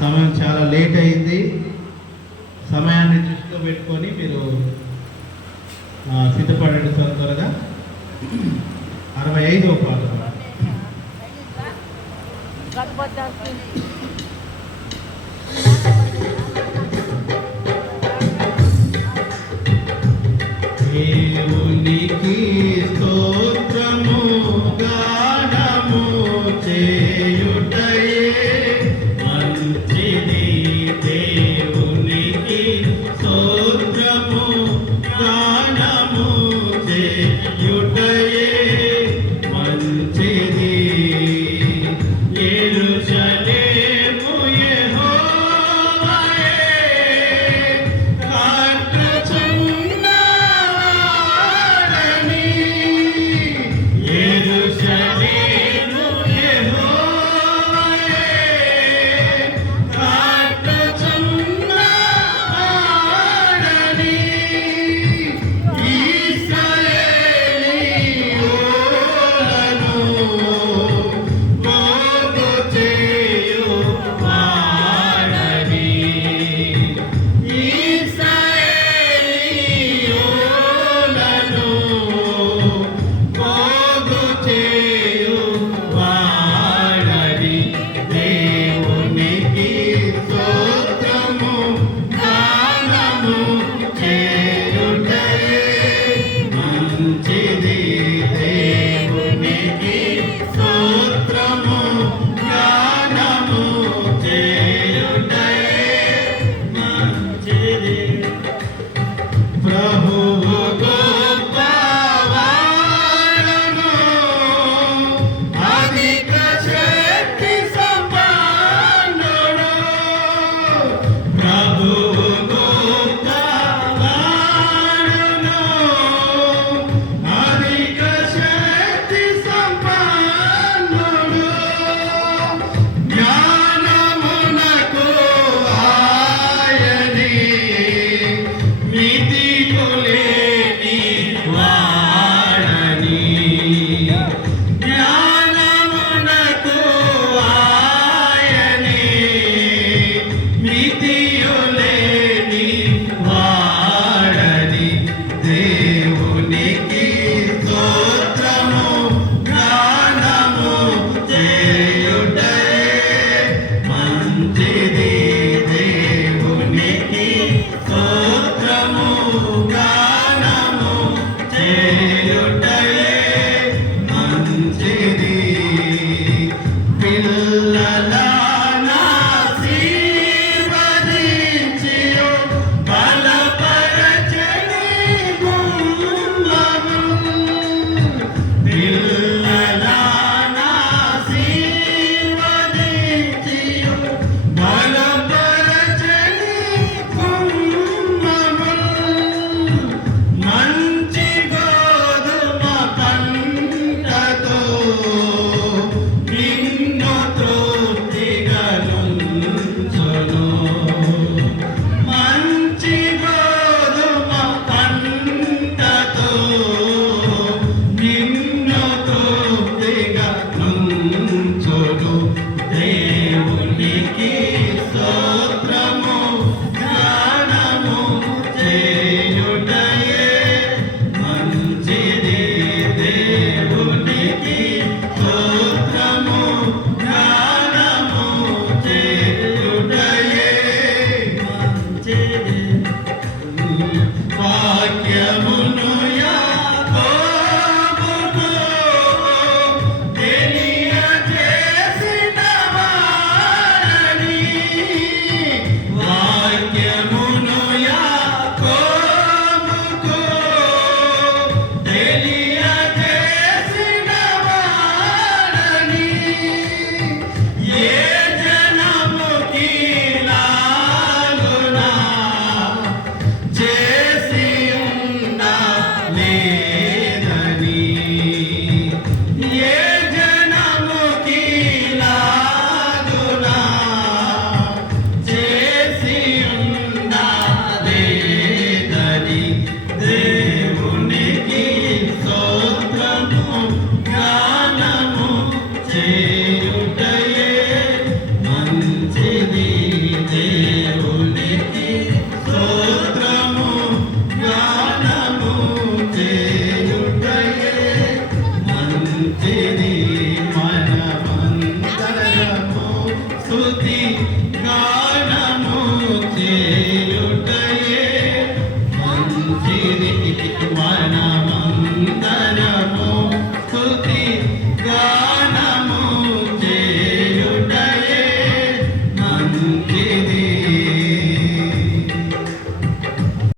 సమయం చాలా లేట్ అయింది. సమయాన్ని దృష్టిలో పెట్టుకొని మీరు సిద్ధపడండి త్వరగా అరవై ఐదో పాట దేవునికి స్తోత్రము. الذي சுத்தி